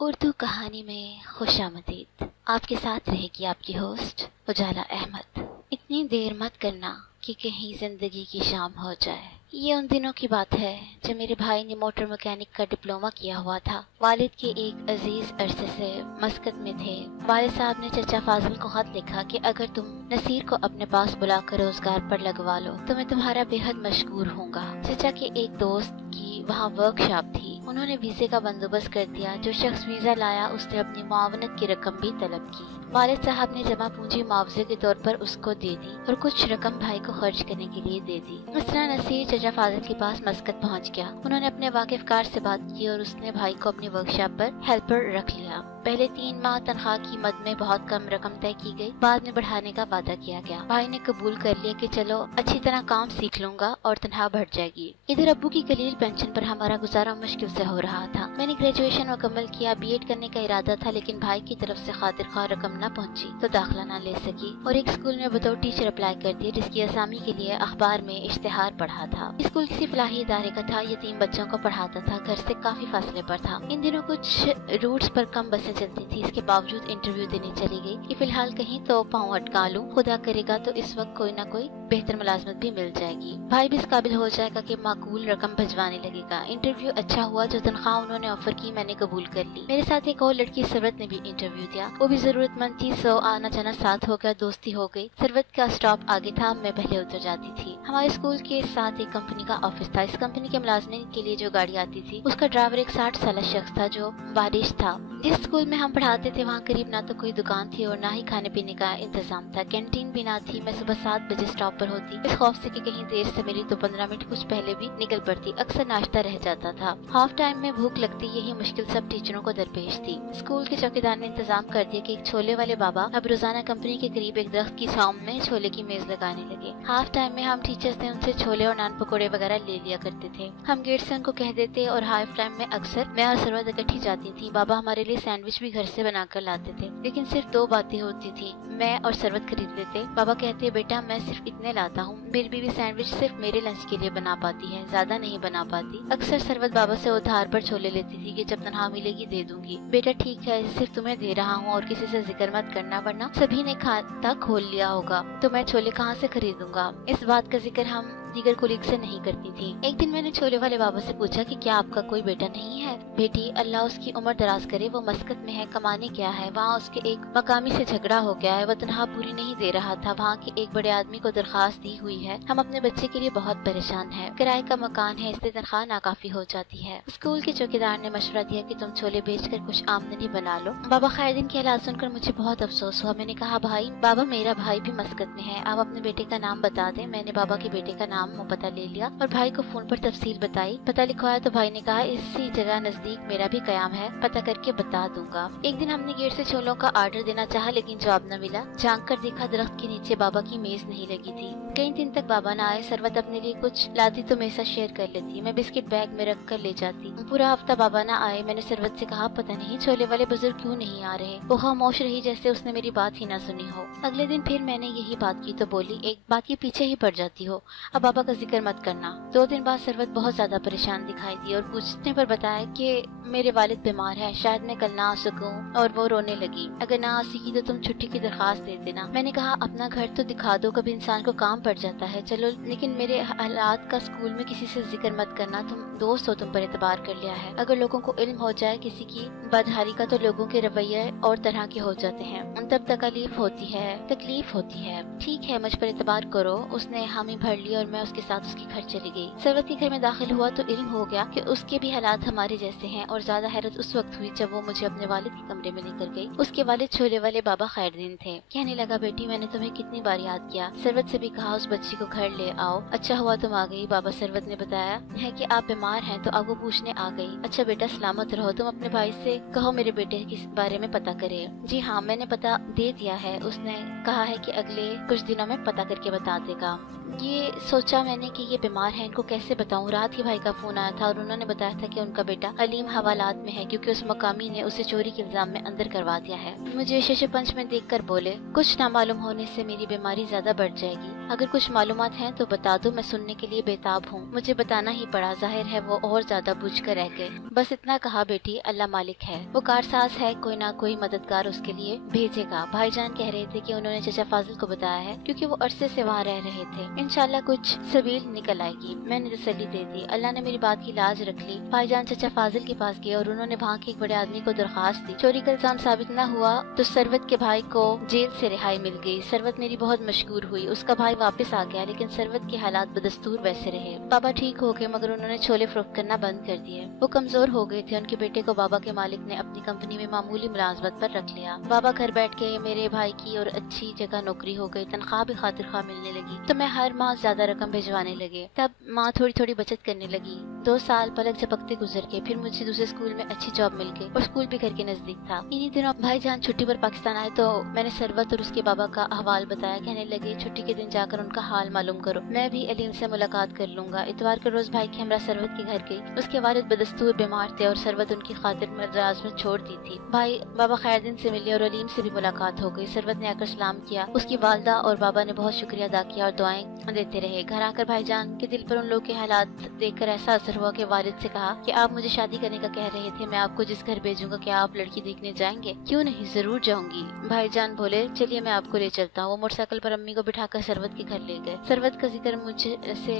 اردو کہانی میں خوش آمدید۔ آپ کے ساتھ رہے گی آپ کی ہوسٹ اجالا احمد۔ اتنی دیر مت کرنا کہ کہیں زندگی کی شام ہو جائے۔ یہ ان دنوں کی بات ہے جب میرے بھائی نے موٹر مکینک کا ڈپلومہ کیا ہوا تھا۔ والد کے ایک عزیز عرصے سے مسقط میں تھے۔ والد صاحب نے چچا فاضل کو خط لکھا کہ اگر تم نصیر کو اپنے پاس بلا کر روزگار پر لگوا لو تو میں تمہارا بے حد مشکور ہوں گا۔ چچا کے ایک دوست کی وہاں ورک شاپ تھی، انہوں نے ویزے کا بندوبست کر دیا۔ جو شخص ویزا لایا اس نے اپنی معاونت کی رقم بھی طلب کی۔ والد صاحب نے جمع پونجی معاوضے کے طور پر اس کو دے دی اور کچھ رقم بھائی کو خرچ کرنے کے لیے دے دی۔ اس طرح نصیر چچا فاضل کے پاس مسقط پہنچ گیا۔ انہوں نے اپنے واقف کار سے بات کی اور اس نے بھائی کو اپنی ورک شاپ پر ہیلپر رکھ لیا۔ پہلے 3 ماہ تنخواہ کی مد میں بہت کم رقم طے کی گئی، بعد میں بڑھانے کا وعدہ کیا گیا۔ بھائی نے قبول کر لیا کہ چلو اچھی طرح کام سیکھ لوں گا اور تنخواہ بڑھ جائے گی۔ ادھر ابو کی قلیل پینشن پر ہمارا گزارا مشکل سے ہو رہا تھا۔ میں نے گریجویشن مکمل کیا، بی ایڈ کرنے کا ارادہ تھا، لیکن بھائی کی طرف سے خاطر خواہ رقم نہ پہنچی تو داخلہ نہ لے سکی اور ایک اسکول میں بطور ٹیچر اپلائی کر دیا جس کی اسامی کے لیے اخبار میں اشتہار پڑھا تھا۔ اسکول کسی فلاحی ادارے کا تھا، یتیم بچوں کو پڑھاتا تھا، گھر سے کافی فاصلے پر تھا۔ ان دنوں کچھ روٹس پر کم بسیں چلتی تھی، اس کے باوجود انٹرویو دینے چلی گئی کہ فی الحال کہیں تو پاؤں اٹکا لوں، خدا کرے گا تو اس وقت کوئی نہ کوئی بہتر ملازمت بھی مل جائے گی، بھائی بھی اس قابل ہو جائے گا کہ معقول رقم بھجوانے لگے گا۔ انٹرویو اچھا ہوا، جو تنخواہ انہوں نے آفر کی میں نے قبول کر لی۔ میرے ساتھ ایک اور لڑکی سروت نے بھی انٹرویو دیا، وہ بھی ضرورت مند تھی، سو آنا جانا ساتھ ہو گیا، دوستی ہو گئی۔ سروت کا سٹاپ آگے تھا، میں پہلے اتر جاتی تھی۔ ہمارے اسکول کے ساتھ ایک کمپنی کا آفس تھا، اس کمپنی کے ملازمین کے لیے جو گاڑی آتی تھی اس کا ڈرائیور ایک 60 سالہ شخص تھا جو بارش تھا۔ جس اسکول میں ہم پڑھاتے تھے وہاں قریب نہ تو کوئی دکان تھی اور نہ ہی کھانے پینے کا انتظام تھا، کینٹین بھی نہ تھی۔ میں صبح 7 بجے سٹاپ پر ہوتی، اس خوف سے کہ کہیں دیر سے ملی تو 15 منٹ کچھ پہلے بھی نکل پڑتی، اکثر ناشتہ رہ جاتا تھا۔ ہاف ٹائم میں بھوک لگتی، یہی مشکل سب ٹیچروں کو درپیش تھی۔ اسکول کے چوکیدار نے انتظام کر دیا کہ ایک چھولے والے بابا اب روزانہ کمپنی کے قریب ایک درخت کی چھاؤں میں چھولے کی میز لگانے لگے۔ ہاف ٹائم میں ہم ٹیچرز نے ان سے چھولے اور نان پکوڑے وغیرہ لے لیا کرتے تھے، ہم گیٹ سے ان کو کہہ دیتے اور ہاف ٹائم میں اکثر میں اور سروت اکٹھی جاتی تھی۔ بابا ہمارے لیے سینڈوچ بھی گھر سے بنا کر لاتے تھے، لیکن صرف 2 باتیں ہوتی تھی، میں اور سروت خرید لیتے۔ بابا کہتے بیٹا میں صرف اتنے لاتا ہوں، میری بیوی سینڈوچ صرف میرے لنچ کے لیے بنا پاتی ہے، زیادہ نہیں بنا پاتی۔ اکثر سروت بابا سے ادھار پر چھولے لیتی تھی کہ جب تنخواہ ملے گی دے دوں گی۔ بیٹا ٹھیک ہے، صرف تمہیں دے رہا ہوں اور کسی سے ذکر مت کرنا ورنہ سبھی نے کھاتا کھول لیا ہوگا تو میں چھولے کہاں سے خریدوں گا۔ اس بات کا ذکر ہم دیگر کولیگ سے نہیں کرتی تھی۔ ایک دن میں نے چھولے والے بابا سے پوچھا کہ کیا آپ کا کوئی بیٹا نہیں ہے؟ بیٹی اللہ اس کی عمر دراز کرے، وہ مسقط میں ہے، کمانے کیا ہے، وہاں اس کے ایک مقامی سے جھگڑا ہو گیا ہے، وہ تنخواہ پوری نہیں دے رہا تھا، وہاں کے ایک بڑے آدمی کو درخواست دی ہوئی ہے، ہم اپنے بچے کے لیے بہت پریشان ہیں، کرائے کا مکان ہے، اس سے تنخواہ ناکافی ہو جاتی ہے۔ اسکول کے چوکیدار نے مشورہ دیا کہ تم چھولے بیچ کر کچھ آمدنی بنا لو۔ بابا خیردین کے حالات سن کر مجھے بہت افسوس ہوا۔ میں نے کہا بھائی بابا میرا بھائی بھی مسقط میں ہے، آپ اپنے بیٹے کا نام بتا دیں۔ میں نے بابا کے بیٹے کا نام و پتہ لے لیا اور بھائی کو فون پر تفصیل بتائی، پتہ لکھوایا تو بھائی نے کہا اسی جگہ نزدیک میرا بھی قیام ہے، پتہ کر کے بتا دوں گا۔ ایک دن ہم نے گیٹ سے چھولوں کا آرڈر دینا چاہا لیکن جواب نہ ملا، جھانک کر دیکھا درخت کے نیچے بابا کی میز نہیں لگی تھی۔ کئی دن تک بابا نہ آئے، سروت اپنے لیے کچھ لاتی تو میرے ساتھ شیئر کر لیتی، میں بسکٹ بیگ میں رکھ کر لے جاتی۔ پورا ہفتہ بابا نہ آئے، میں نے سروت سے کہا پتہ نہیں چھولے والے بزرگ کیوں نہیں آ رہے، وہ خاموش رہی جیسے اس نے میری بات ہی نہ سنی ہو۔ اگلے دن پھر میں نے یہی بات کی تو بولی ایک بات کے پیچھے ہی پڑ جاتی ہو، اب بابا کا ذکر مت کرنا۔ 2 دن بعد سروت بہت زیادہ پریشان دکھائی دی اور پوچھنے پر بتایا کہ میرے والد بیمار ہیں، شاید میں کل نہ آ سکوں، اور وہ رونے لگی۔ اگر نہ آ سکی تو تم چھٹی کی درخواست دے دینا۔ میں نے کہا اپنا گھر تو دکھا دو، کبھی انسان کو کام پڑ جاتا ہے، چلو لیکن میرے حالات کا اسکول میں کسی سے ذکر مت کرنا، تم دوست ہو، تم پر اعتبار کر لیا ہے، اگر لوگوں کو علم ہو جائے کسی کی بدحالی کا تو لوگوں کے رویے اور طرح کے ہو جاتے ہیں، تب تکلیف ہوتی ہے۔ ٹھیک ہے مجھ پر اعتبار کرو۔ اس نے حامی بھر لی اور میں اس کے ساتھ اس کے گھر چلی گئی۔ سروت کے گھر میں داخل ہوا تو علم ہو گیا کہ اس کے بھی حالات ہمارے جیسے ہیں، اور زیادہ حیرت اس وقت ہوئی جب وہ مجھے اپنے والد کے کمرے میں لے کر گئی۔ اس کے والد چھولے والے بابا خیردین تھے۔ کہنے لگا بیٹی میں نے تمہیں کتنی بار یاد کیا، سروت سے بھی کہا اس بچی کو گھر لے آؤ، اچھا ہوا تم آ گئی۔ بابا سروت نے بتایا ہے کہ آپ بیمار ہیں تو آپ وہ پوچھنے آ گئی۔ اچھا بیٹا سلامت رہو، تم اپنے بھائی سے کہو میرے بیٹے کے بارے میں پتہ کرے۔ جی ہاں میں نے پتہ دے دیا ہے، اس نے کہا ہے کہ اگلے کچھ دنوں میں پتہ کر کے بتا دے گا۔ یہ سوچا میں نے کہ یہ بیمار ہیں، ان کو کیسے بتاؤں۔ رات ہی بھائی کا فون آیا تھا اور انہوں نے بتایا تھا کہ ان کا بیٹا علیم حوالات میں ہے کیونکہ اس مقامی نے اسے چوری کے الزام میں اندر کروا دیا ہے۔ مجھے شش پنچ میں دیکھ کر بولے کچھ نامعلوم ہونے سے میری بیماری زیادہ بڑھ جائے گی، अगर कुछ मालूमात हैं तो बता दो, मैं सुनने के लिए बेताब हूँ। मुझे बताना ही पड़ा, जाहिर है वो और ज्यादा बुझ कर रह गए। बस इतना कहा, बेटी अल्लाह मालिक है, वो कारसाज है, कोई ना कोई मददगार उसके लिए भेजेगा। भाईजान कह रहे थे कि उन्होंने चचा फाजिल को बताया है, क्योंकि वो अरसे से वहाँ रह रहे थे। इंशाल्लाह कुछ सबील निकल आएगी। मैंने तसल्ली दे दी, अल्लाह ने मेरी बात की लाज रख ली। भाईजान चचा फाजिल के पास गए और उन्होंने वहाँ के एक बड़े आदमी को दरखास्त दी। चोरी का इल्जाम साबित न हुआ तो सरवत के भाई को जेल से रिहाई मिल गई। सरवत मेरी बहुत मशहूर हुई, उसका भाई वापस आ गया, लेकिन सरवत के हालात बदस्तूर वैसे रहे। बाबा ठीक हो गए, मगर उन्होंने छोले फरोख्त करना बंद कर दिए। वो कमजोर हो गए थे। उनके बेटे को बाबा के मालिक ने अपनी कंपनी में मामूली मुलाजमत पर रख लिया। बाबा घर बैठ के मेरे भाई की और अच्छी जगह नौकरी हो गई, तनख्वाह भी खातिर खा मिलने लगी, तो मैं हर माह ज्यादा रकम भिजवाने लगे। तब माँ थोड़ी थोड़ी बचत करने लगी। 2 साल पलक झपकते गुजर गए। फिर मुझे दूसरे स्कूल में अच्छी जॉब मिल गई और स्कूल भी घर के नजदीक था। इन्हीं दिनों भाईजान छुट्टी पर पाकिस्तान आए तो मैंने सरवत और उसके बाबा का अहवाल बताया। कहने लगे छुट्टी के दिन जाकर उनका हाल मालूम करो, मैं भी अलीम से मुलाकात कर लूंगा। इतवार के रोज भाई की हमरा सरवत के घर गई। उसके वालिद बदस्तूर बीमार थे और सरवत उनकी खातिर मद्रास में छोड़ दी थी। भाई बाबा खैरदीन से मिले और अलीम से भी मुलाकात हो गई। सरवत ने आकर सलाम किया। उसकी वालदा और बाबा ने बहुत शुक्रिया अदा किया और दुआएं देते रहे। घर आकर भाईजान के दिल पर उन लोग के हालात देखकर ऐसा असर हुआ कि वालिद से कहा कि आप मुझे शादी करने का कह रहे थे, मैं आपको जिस घर भेजूंगा क्या आप लड़की देखने जाएंगे? क्यों नहीं, जरूर जाऊंगी। भाईजान बोले चलिए मैं आपको ले चलता हूँ। वो मोटरसाइकिल पर अम्मी को बिठाकर सरवत के घर ले गए। सरवत का जिक्र मुझे से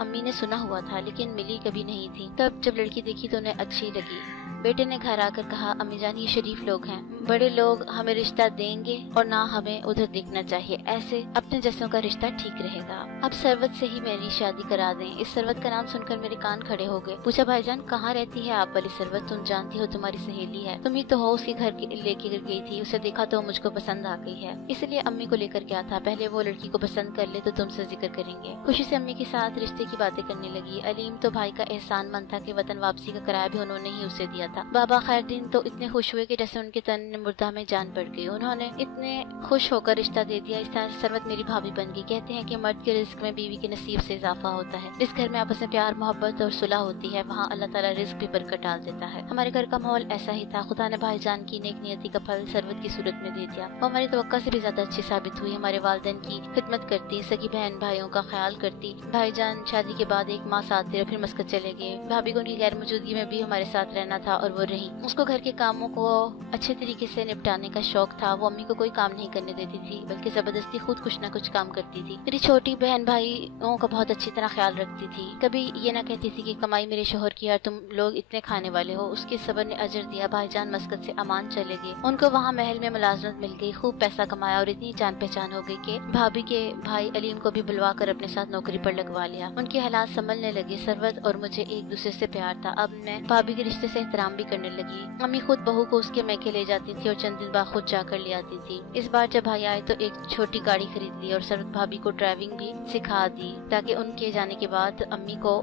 अम्मी ने सुना हुआ था, लेकिन मिली कभी नहीं थी। तब जब लड़की देखी तो उन्हें अच्छी लगी। बेटे ने घर आकर कहा, अम्मी जान ये शरीफ लोग हैं, बड़े लोग हमें रिश्ता देंगे और ना हमें उधर देखना चाहिए, ऐसे अपने जैसों का रिश्ता ठीक रहेगा। अब सरवत से ही मेरी शादी करा दें। इस सरवत का नाम सुनकर मेरे कान खड़े हो गए। पूछा, भाईजान कहाँ रहती है आप वाली सरवत? तुम जानती हो तुम्हारी सहेली है, तुम ही तो हो उसके घर लेके गई थी। उसे देखा तो मुझको पसंद आ गई है, इसलिए अम्मी को लेकर गया था। पहले वो लड़की को पसंद कर ले तो तुमसे जिक्र करेंगे। खुशी से अम्मी के साथ रिश्ते की बातें करने लगी। अलीम तो भाई का एहसान मंद था कि वतन वापसी का किराया भी उन्होंने ही उसे दिया था। बाबा खैरदीन तो इतने खुश हुए कि जैसे उनके तन मुर्दा में जान पड़ गई। उन्होंने इतने खुश होकर रिश्ता दे दिया। इस तरह सरवत मेरी भाभी बन गई। कहते हैं कि मर्द के रिस्क में बीवी के नसीब से इजाफा होता है। जिस घर में आपस में प्यार मोहब्बत और सुलह होती है, वहाँ अल्लाह ताला रिस्क भी बरकत डाल देता है। हमारे घर का माहौल ऐसा ही था। खुदा ने भाईजान की नेक नियति का फल सरवत की सूरत में दे दिया। वो हमारी तवक्का से भी ज्यादा अच्छी साबित हुई। हमारे वालिदैन की खिदमत करती, सगी बहन भाइयों का ख्याल करती। भाईजान शादी के बाद 1 माह साथ थे, फिर मस्कत चले गए। भाभी को उनकी गैर मौजूदगी में भी हमारे साथ रहना था और वो रही। उसको घर के कामों को अच्छे तरीके से निपटाने का शौक था। वो अम्मी को कोई काम नहीं करने देती थी, बल्कि जबरदस्ती खुद कुछ न कुछ काम करती थी। मेरी छोटी बहन भाइयों का बहुत अच्छी तरह ख्याल रखती थी। कभी ये ना कहती थी कि कमाई मेरे शोहर की, यार तुम लोग इतने खाने वाले हो। उसके सब्र ने अजर दिया। भाईजान मस्कत से अमान चले गए। उनको वहाँ महल में मुलाजमत मिल गई, खूब पैसा कमाया और इतनी जान पहचान हो गई कि भाभी के भाई अलीम को भी बुलवा कर अपने साथ नौकरी पर लगवा लिया। उनके हालात संभलने लगे। सरवत और मुझे एक दूसरे से प्यार था। अब मैं भाभी के रिश्ते से एहतराम भी करने लगी। अम्मी खुद बहू को उसके मैके ले जाती थी और चंद दिन बाद खुद जाकर ले आती थी। इस बार जब भाई आए तो एक छोटी गाड़ी खरीद ली और सरवत भाभी को ड्राइविंग भी सिखा दी, ताकि उनके जाने के बाद अम्मी को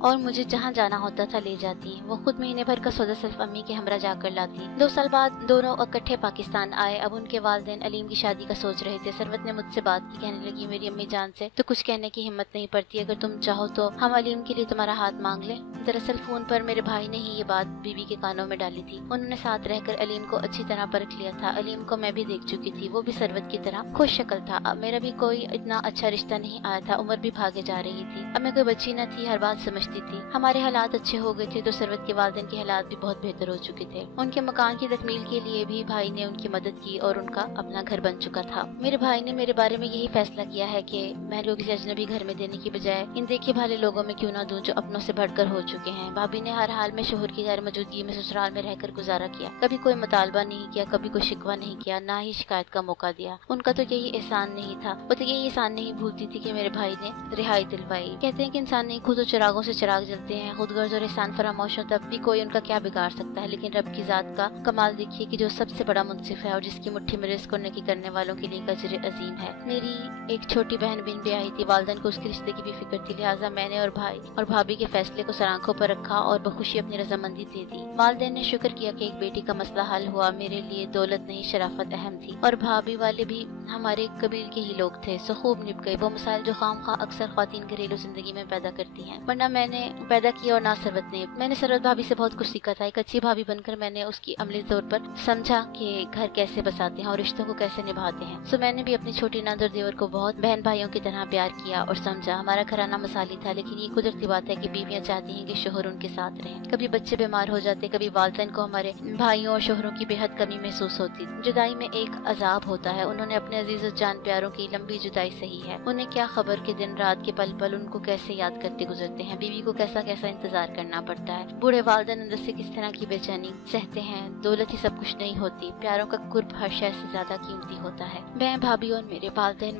और मुझे जहाँ जाना होता था ले जाती। वो खुद महीने भर का सौदा सिर्फ अम्मी के हमरा जाकर लाती। 2 साल बाद दोनों इकट्ठे पाकिस्तान आए। अब उनके वालिदैन अलीम की शादी का सोच रहे थे। सरवत ने मुझसे बात की। कहने लगी, मेरी अम्मी जान से तो कुछ कहने की हिम्मत नहीं पड़ती। अगर तुम चाहो तो हम अलीम के लिए तुम्हारा हाथ मांग लें। दरअसल फोन पर मेरे भाई ने ही ये बात बीवी के कानों में डाली थी। उन्होंने साथ रहकर अलीम को अच्छी तरह परख लिया था। अलीम को मैं भी देख चुकी थी। वो भी सरवत की तरह खुश शक्ल था। अब मेरा भी कोई इतना अच्छा रिश्ता नहीं आया था। उम्र भी भागे जा रही थी। अब मैं कोई बच्ची न थी, हर बात समझती थी। हमारे हालात अच्छे हो गए थे तो सरवत के वालिदैन के हालात भी बहुत बेहतर हो चुके थे। उनके मकान की तकमील के लिए भी भाई ने उनकी मदद की और उनका अपना घर बन चुका था। मेरे भाई ने मेरे बारे में यही फैसला किया है कि मैं लोग किसी अजनबी घर में देने की बजाय इन देखे भाले लोगों में क्यों ना दूं जो अपनों से बढ़कर हो चुके हैं। भाभी ने हर हाल में शोहर की गैर मौजूदगी में ससुराल में रहकर गुजारा किया। कभी कोई मुतालबा नहीं किया, कभी कोई शिकवा नहीं किया, ना ही शिकायत का मौका दिया। उनका तो यही एहसान नहीं था। वो तो यही एहसान नहीं भूलती थी कि मेरे भाई ने रिहाई दिलवाई। कहते हैं कि इंसान नहीं, खुद तो चिरागों से चिराग जलते हैं। खुद गर्ज और एहसान फरामोश हो तब भी कोई उनका क्या बिगाड़ सकता है। लेकिन रब की जात का कमाल देखिए कि जो सबसे बड़ा मुनसिफ है और जिसकी मुट्ठी में रिस्क और नेकी करने वालों के लिए अजर अजीम है। मेरी एक छोटी बहन बिन ब्याही थी। वालिदैन को उसके रिश्ते की भी फिक्र थी, लिहाजा मैंने और भाई और भाभी के फैसले को सरांग आंखों पर रखा और बखुशी अपनी रजामंदी दे दी। वालिदैन ने शुक्र किया कि एक बेटी का मसला हल हुआ। मेरे लिए दौलत नहीं शराफत अहम थी, और भाभी वाले भी हमारे कबील के ही लोग थे, सो खूब निभ गए वो मसाइल जो खामखा अक्सर ख्वातीन घरेलू जिंदगी में पैदा करती हैं। वरना मैंने पैदा किया और ना सरवत ने। मैंने सरवत भाभी से बहुत कुछ सीखा था। एक अच्छी भाभी बनकर मैंने उसकी अमली तौर पर समझा कि घर कैसे बसाते हैं और रिश्तों को कैसे निभाते हैं। सो मैंने भी अपनी छोटी नंद और देवर को बहुत बहन भाइयों की तरह प्यार किया और समझा। हमारा घराना मसाली था, लेकिन ये कुदरती बात है कि बीवियां चाहती हैं कि शोहर उनके साथ रहें। कभी बच्चे बीमार हो जाते, कभी वालिदैन को हमारे भाइयों और शोहरों की बेहद कमी महसूस होती। जुदाई में एक अजाब होता है। उन्होंने अपने अजीज और जान प्यारों की लंबी जुदाई सही है। उन्हें क्या खबर कि दिन रात के पल पल उनको कैसे याद करते गुजरते हैं। बीवी को कैसा कैसा इंतजार करना पड़ता है। बूढ़े वालिदैन अंदर से किस तरह की बेचैनी सहते हैं। दौलत ही सब कुछ नहीं होती, प्यारों का कुर्ब हर शय से ज्यादा कीमती होता है। मैं, भाभी और मेरे वालिदैन,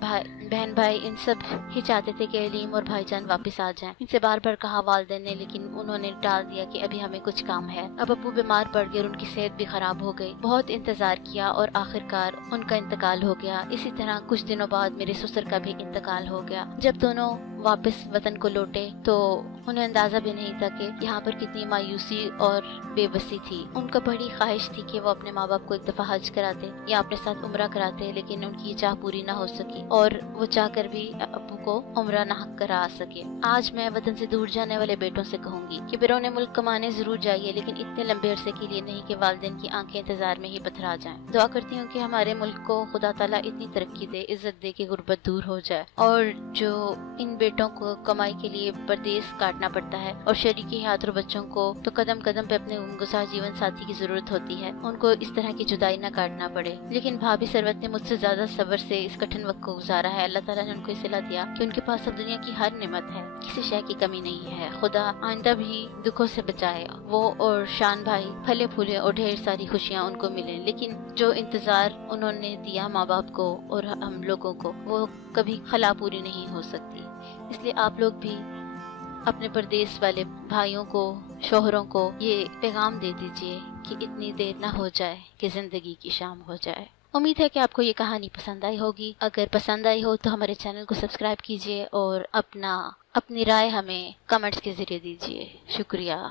बहन भाई इन सब ही चाहते थे कि अलीम और भाईजान वापस आ जाएं। इनसे बार बार कहा वालिदैन ने, लेकिन उन्होंने टाल दिया कि अभी हमें कुछ काम है। अब अब्बू बीमार पड़ गए और उनकी सेहत भी खराब हो गई। बहुत इंतजार किया और आखिरकार उनका इंतकाल हो गया। इसी तरह कुछ दिनों बाद मेरे ससुर का भी इंतकाल हो गया। जब दोनों वापस वतन को लौटे तो उन्हें अंदाजा भी नहीं था कि यहाँ पर कितनी मायूसी और बेबसी थी। उनका बड़ी ख्वाहिश थी कि वो अपने माँ बाप को एक दफा हज कराते या अपने साथ उम्रा कराते, लेकिन उनकी ये चाह पूरी ना हो सकी और वो चाह कर भी अब्बू को उम्रा ना करा सके। आज मैं वतन से दूर जाने वाले बेटों से कहूंगी कि बिरोने मुल्क कमाने जरूर जाइए, लेकिन इतने लंबे अरसे के लिए नहीं कि वालिदैन की आंखें इंतजार में ही पथरा जाएं। दुआ करती हूँ कि हमारे मुल्क को खुदा ताला इतनी तरक्की दे, इज्जत दे कि गुर्बत दूर हो जाए, और जो इन बेटों को कमाई के लिए परदेश काटना पड़ता है और शरीकी हाथ और बच्चों को तो कदम कदम पे अपने गुमगुसार जीवन साथी की जरूरत होती है, उनको इस तरह की जुदाई न काटना पड़े। लेकिन भाभी सरवत ने मुझसे ज्यादा सब्र से इस कठिन वक्त को गुजारा है। अल्लाह ताला ने उनको सिला दिया कि उनके पास अब दुनिया की हर नेमत है, किसी शय की कमी नहीं है। खुदा आइंदा भी दुखों से बचाए, वो और शान भाई फले फूले और ढेर सारी खुशियाँ उनको मिले। लेकिन जो इंतजार उन्होंने दिया माँ बाप को और हम लोगों को, वो कभी खला पूरी नहीं हो सकती। इसलिए आप लोग भी अपने परदेश वाले भाइयों को, शोहरों को ये पैगाम दे दीजिए कि इतनी देर ना हो जाए कि जिंदगी की शाम हो जाए। उम्मीद है कि आपको ये कहानी पसंद आई होगी। अगर पसंद आई हो तो हमारे चैनल को सब्सक्राइब कीजिए और अपनी राय हमें कमेंट्स के जरिए दीजिए। शुक्रिया।